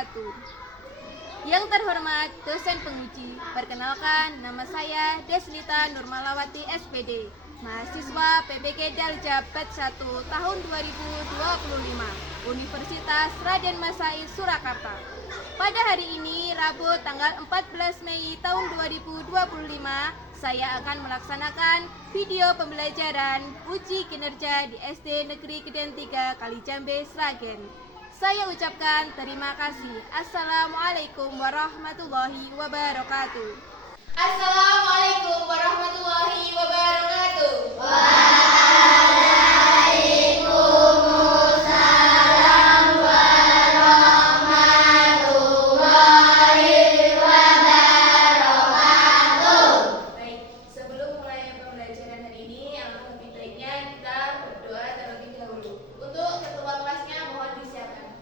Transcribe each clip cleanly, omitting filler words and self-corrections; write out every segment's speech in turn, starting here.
wabarakatuh. Yang terhormat dosen penguji, perkenalkan nama saya Deslita Nurmalawati SPD, mahasiswa PPG Daljab Batch 1 tahun 2025, Universitas Raden Masai Surakarta. Pada hari ini, Rabu tanggal 14 Mei tahun 2025, saya akan melaksanakan video pembelajaran uji kinerja di SD Negeri Keden 3 Kalijambe, Sragen. Saya ucapkan terima kasih. Assalamualaikum warahmatullahi wabarakatuh. Assalamualaikum warahmatullahi wabarakatuh. Waalaikumsalam warahmatullahi wabarakatuh. Baik, sebelum mulai pembelajaran hari ini, alangkah lebih baiknya kita berdoa terlebih dahulu. Untuk ketua kelasnya mohon disiapkan.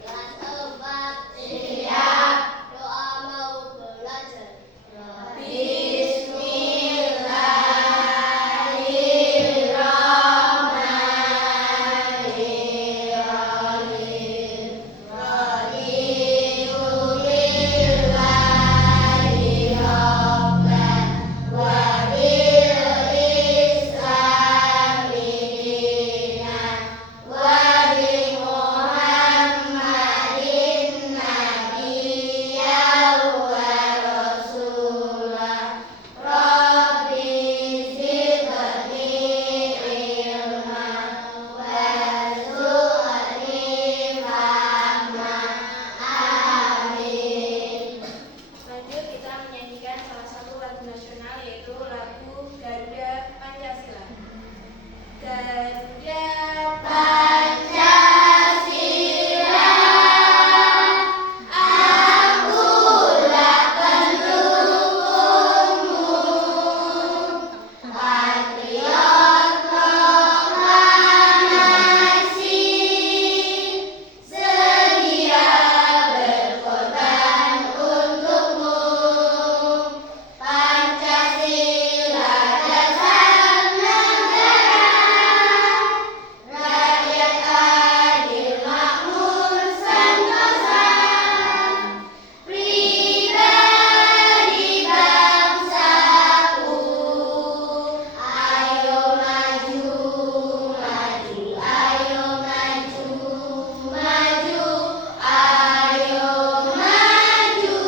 Kelas 4 siap. Doa mau belajar. Lanjut kita menyanyikan salah satu lagu nasional, yaitu lagu Garuda Pancasila. Garuda Pancasila, akulah pendukungmu, patriot proklamasi, sedia berkorban untukmu. Pancasila dasar negara, rakyat adil makmur sentosa, pribadi bangsaku. Ayo maju, maju, ayo maju, maju, ayo maju,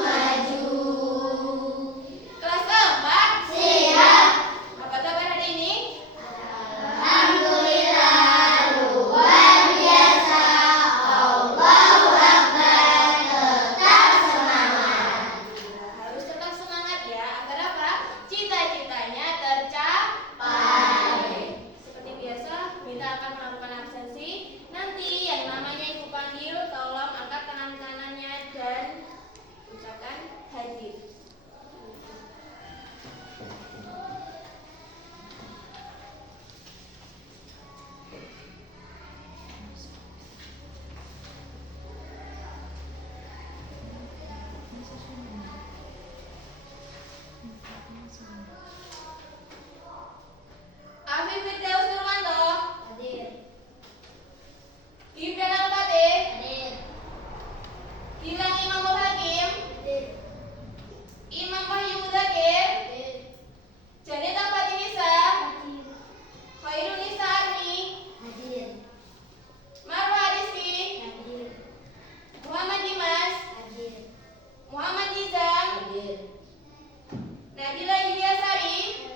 maju. kelas keempat. Siap. Apa kabar hari ini? Alhamdulillah, luar biasa. Allahu Akbar, tetap semangat. Harus tetap semangat ya, agar apa? Cita-citanya tercapai. Seperti biasa, kita akan melakukan absensi. Nanti yang namanya ibu panggil, tolong angkat tangan kanannya dan ucapkan hadir. Afif Firdaus Nurwanto, Hadir. Gibran Al-Fatih, Hadir. Gilang Imamul Hakim, Hadir. Imam Wahyu Mudakir, Hadir. Janeta Fatinisa, Hadir. Khairul Nisa Arni, Hadir. Marwa Rizki, Hadir. Muhammad Dimas, Hadir. Muhammad Nizam, Hadir. Nabila Yuliasari,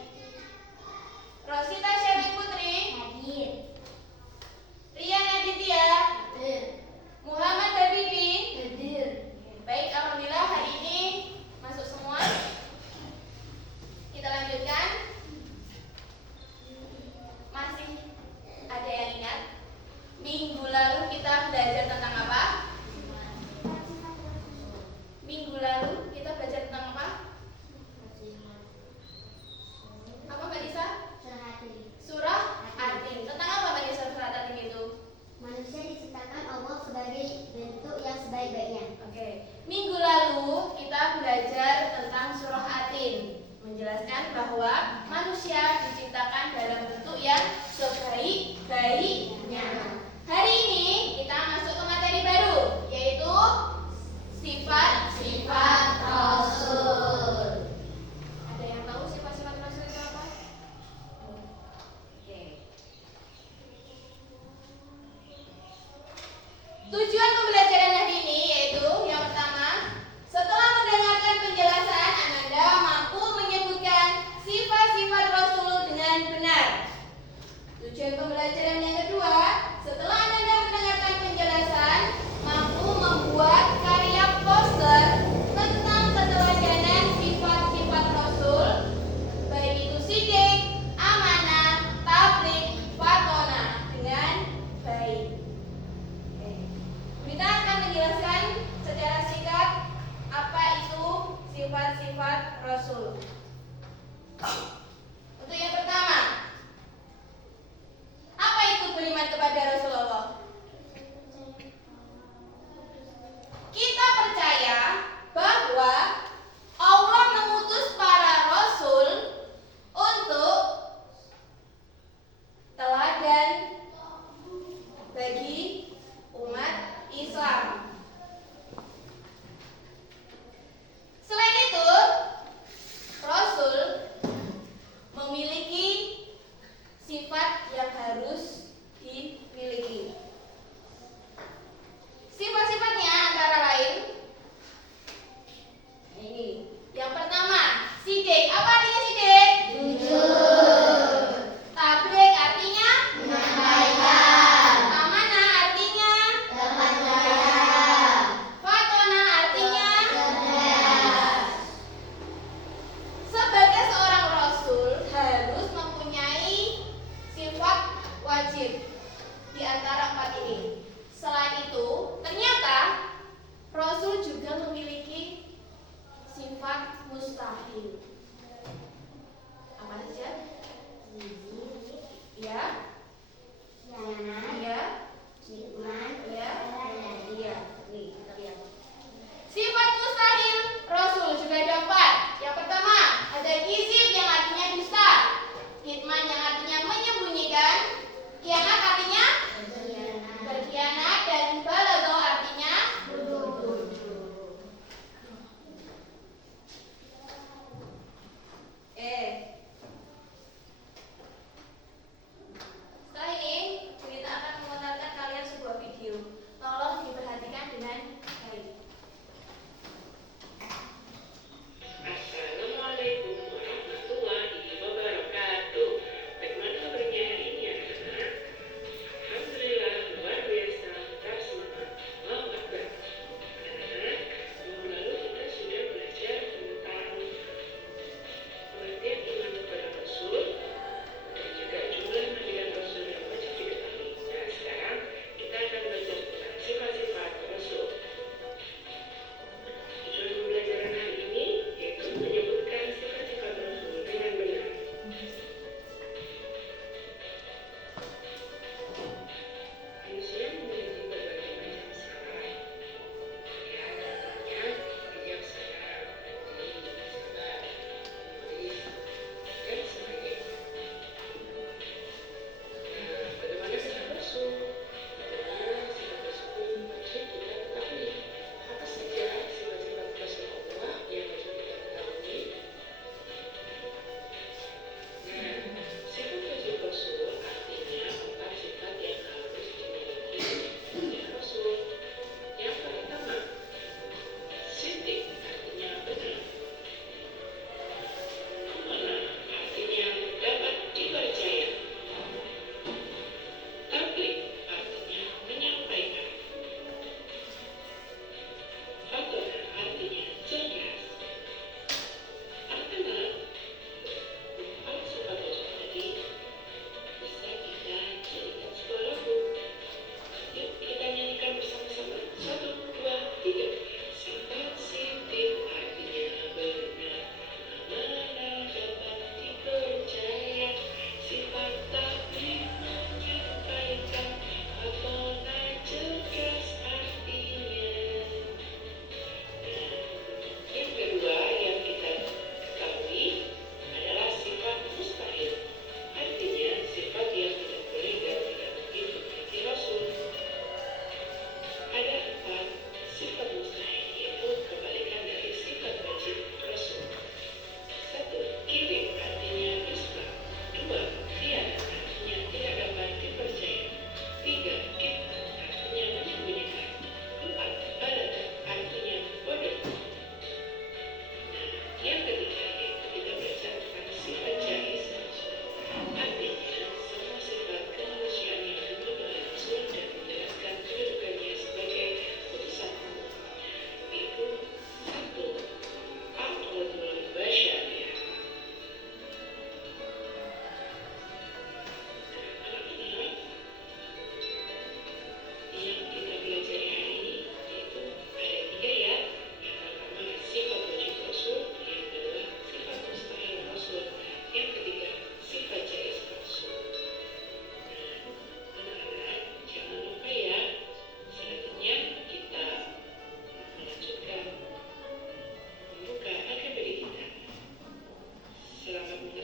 Rosita Syafik Putri, Hadir. Rian Aditya, Hadir. Muhammad Habibi. Hadir. Baik, alhamdulillah hari ini masuk semua. Kita lanjutkan. Masih ada yang ingat? Minggu lalu kita belajar tentang apa? Minggu lalu kita belajar tentang apa? Apa Mbak Nisa? Surah At-Tin. Tentang apa Mbak Nisa surah At-Tin itu? Manusia diciptakan Allah sebagai bentuk yang sebaik-baiknya. Oke. Minggu lalu kita belajar tentang surah At-Tin, menjelaskan bahwa manusia diciptakan dalam bentuk yang sebaik-baiknya. Hari ini kita masuk ke materi baru, yaitu Sifat-sifat Rasul. Ada yang tahu sifat-sifat Rasul itu apa? Oke. Tujuan pembelajaran hari ini yaitu yang pertama, setelah mendengarkan penjelasan, Ananda mampu menyebutkan sifat-sifat Rasul dengan benar. Tujuan pembelajaran yang kedua, setelah Ananda mendengarkan penjelasan, mampu membuat karya poster tentang keteladanan sifat-sifat Rasul, baik itu sidik, amanah, tabligh, fatona dengan baik. Oke. Kita akan menjelaskan secara singkat apa itu sifat-sifat Rasul. Untuk yang pertama, apa itu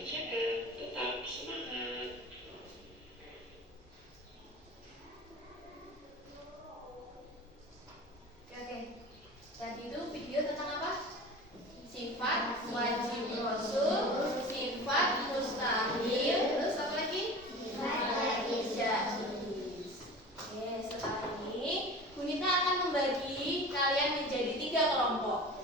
sehat, tetap semangat. Oke. Tadi itu video tentang apa? Sifat wajib rasul, sifat mustahil, terus apa lagi? Oke, setelah ini Gunita akan membagi kalian menjadi 3 kelompok.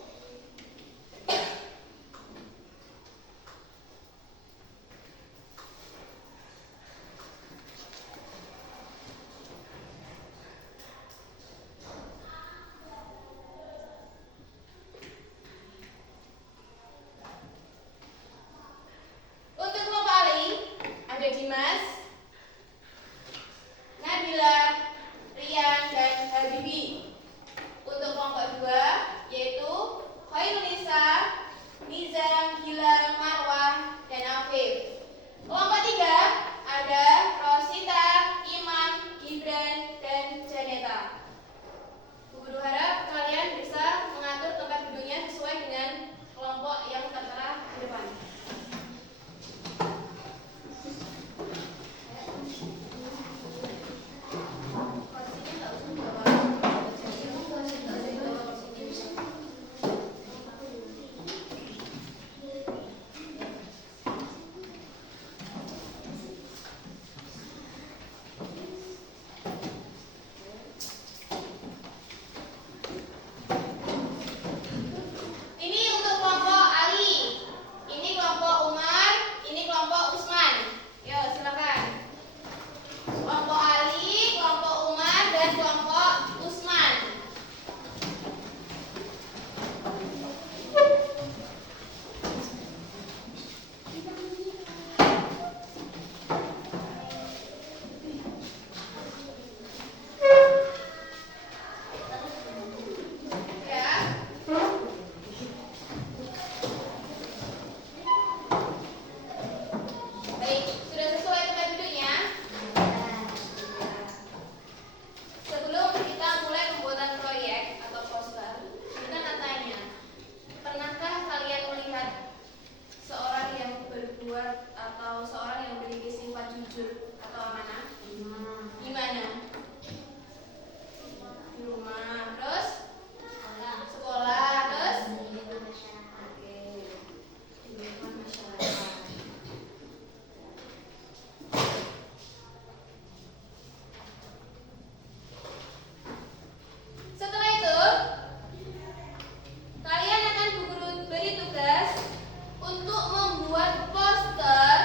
Untuk kelompok Ali ada Dimas, Nabila, Rian, dan Habibi. Untuk kelompok 2 yaitu Khairunisa, Nizam, Gilang, Marwah, dan Afif. Kelompok 3 ada Rosita, Imam, Gibran, dan Janeta. Bu Guru harap kalian bisa mengatur tempat duduknya sesuai dengan kelompok yang tertera di depan. Kursinya nggak usah dibawa. Ini untuk kelompok Ali, ini kelompok Umar, ini kelompok Usman. Yo, silakan. Kelompok Ali, kelompok Umar, dan kelompok Usman. Ya. Baik, sudah sesuai tempat duduknya? Sebelum kita mulai pembuatan proyek atau poster, kita akan tanya, pernahkah kalian melihat seorang yang berbuat atau seorang yang memiliki sifat jujur atau amanah? Di mana? Di rumah, terus? Sekolah, terus? Oke, di lingkungan masyarakat. Setelah itu, kalian akan Bu Guru beri tugas untuk membuat poster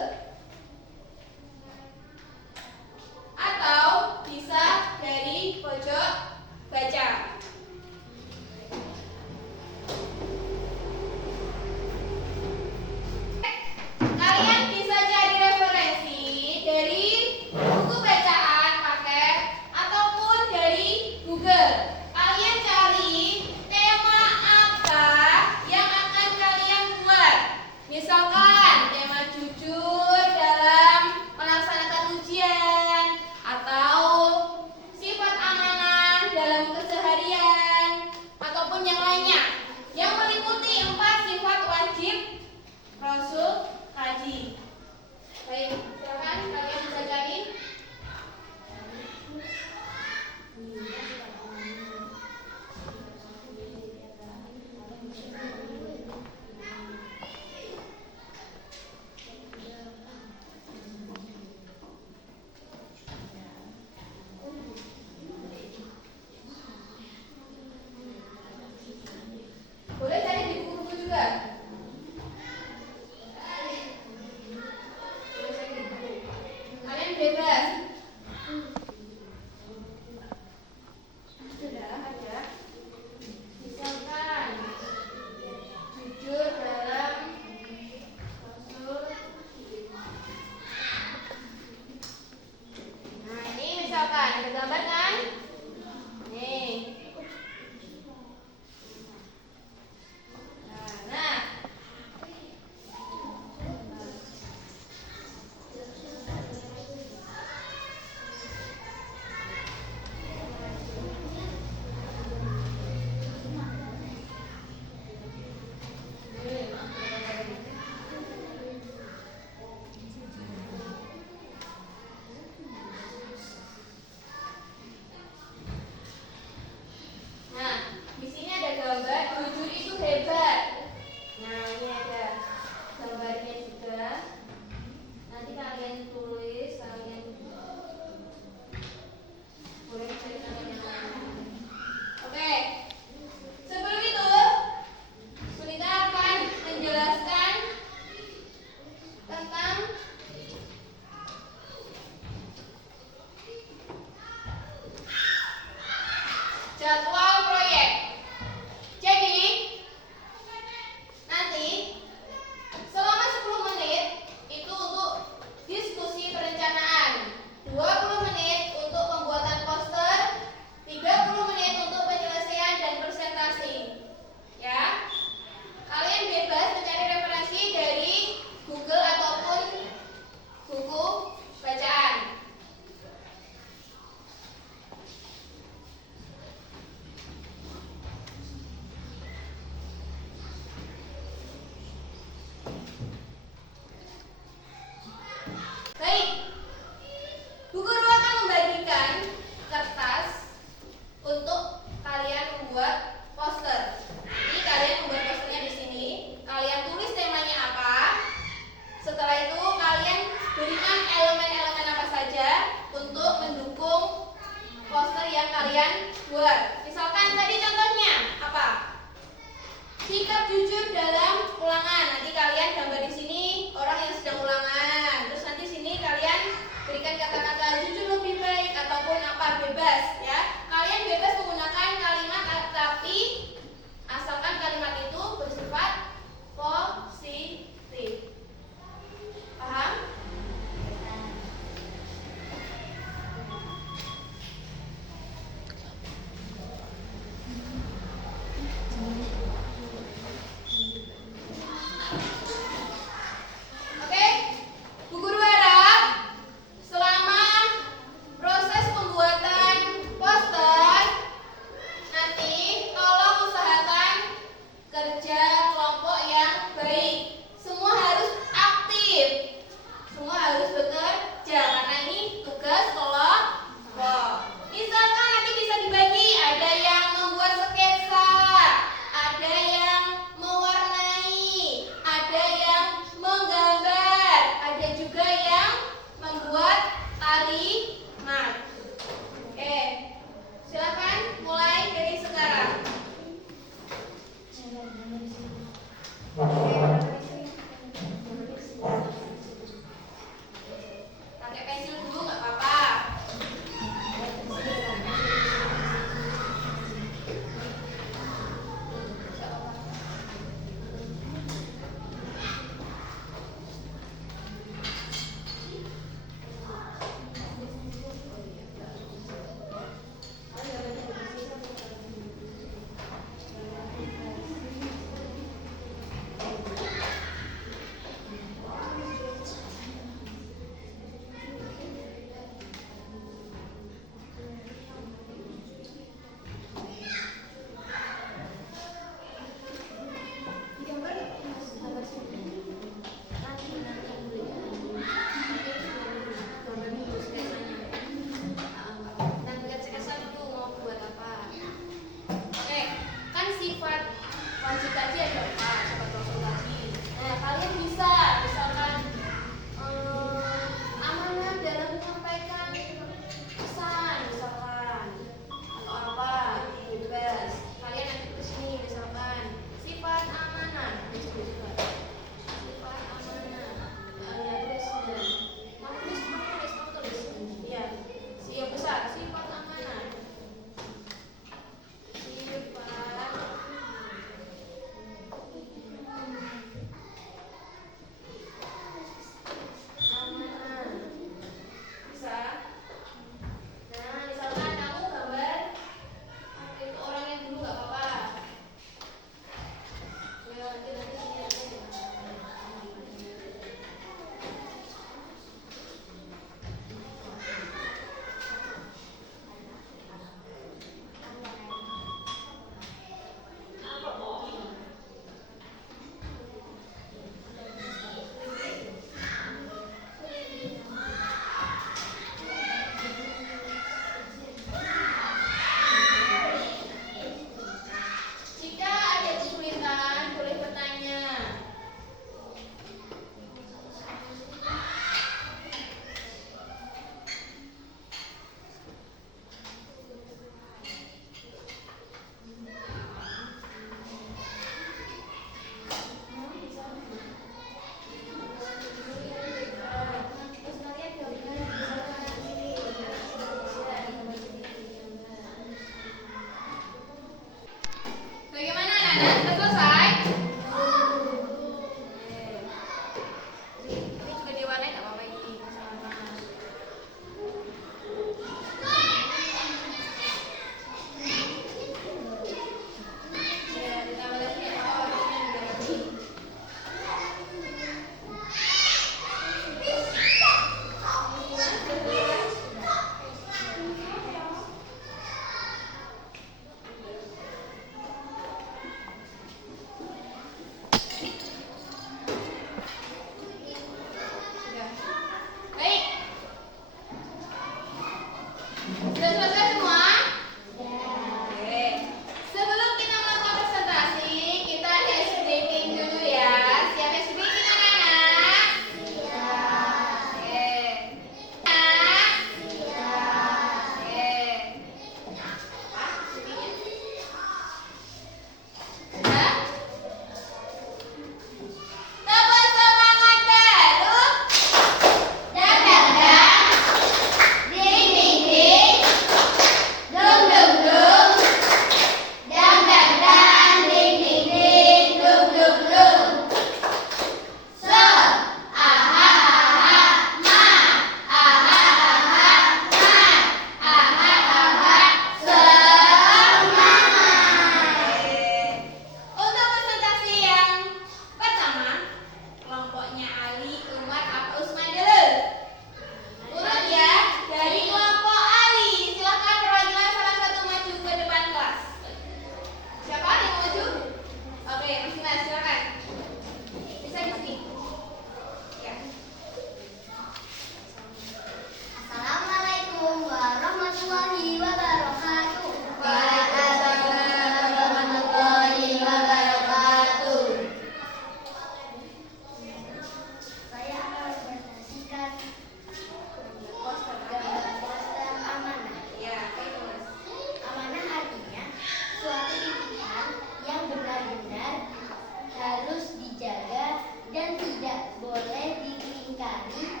muncikari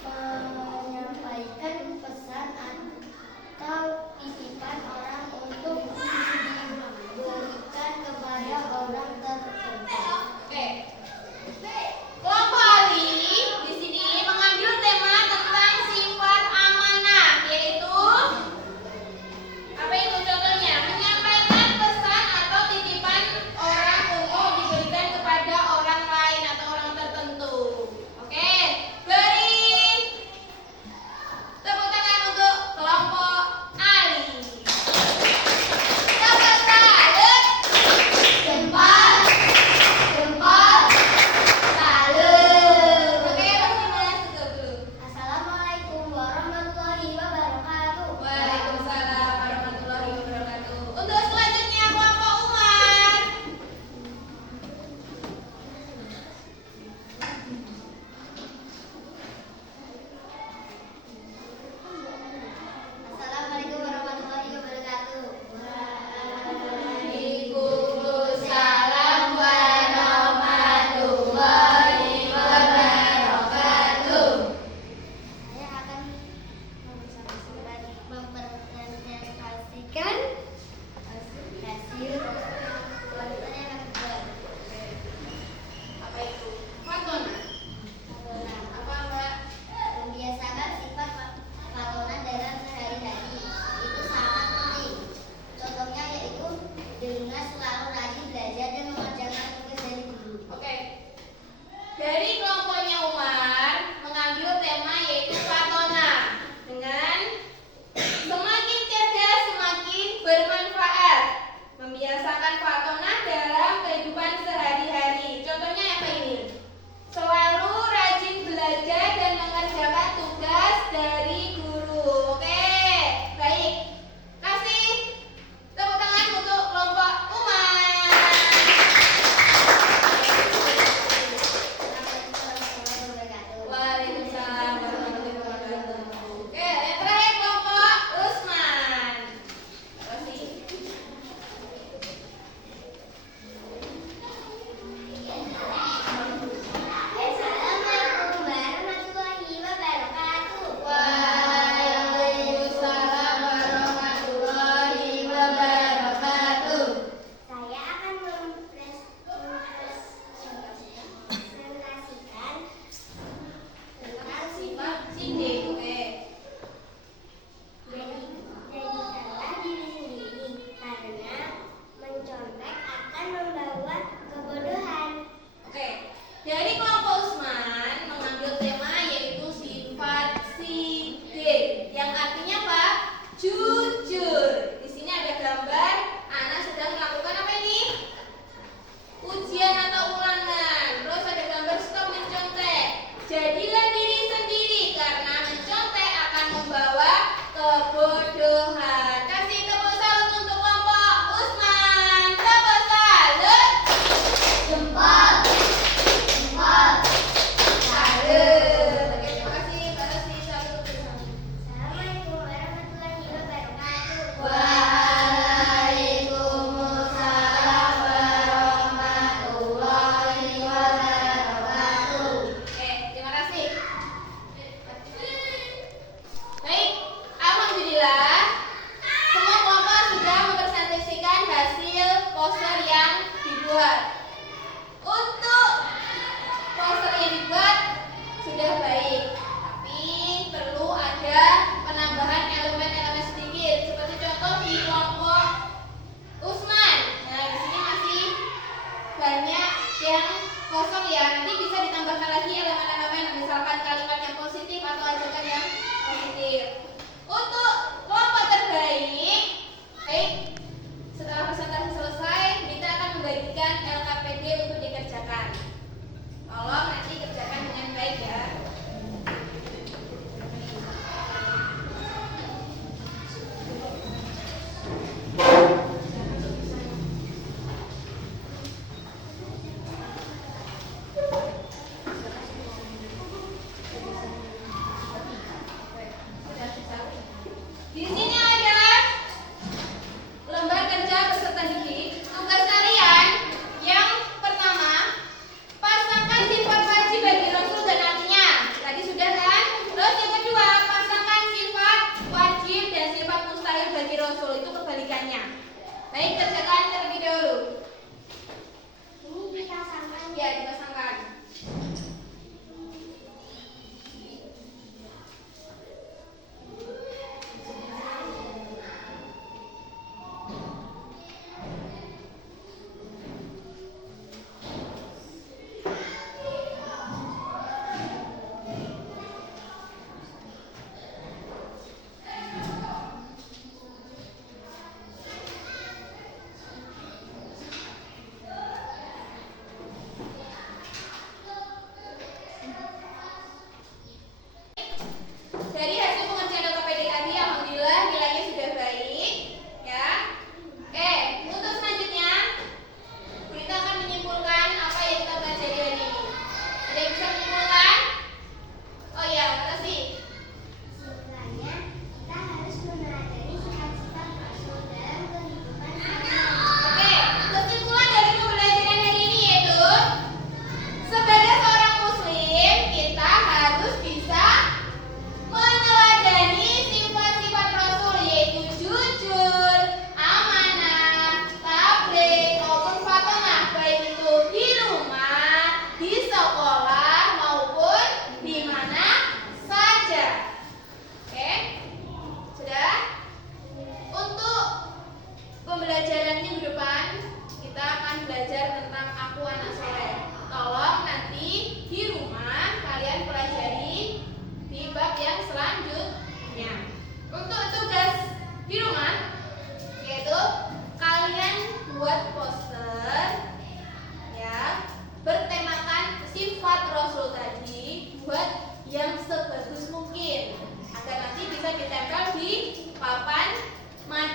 menyampaikan pesan atau titipan orang untuk diberikan kepada orang tertentu. Oke. Kelompok Ali di sini mengambil tema tentang sifat amanah, yaitu apa itu contohnya? Menyampaikan pesan atau titipan orang untuk diberikan kepada orang lain atau orang tertentu. Oke. Beri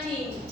rajin.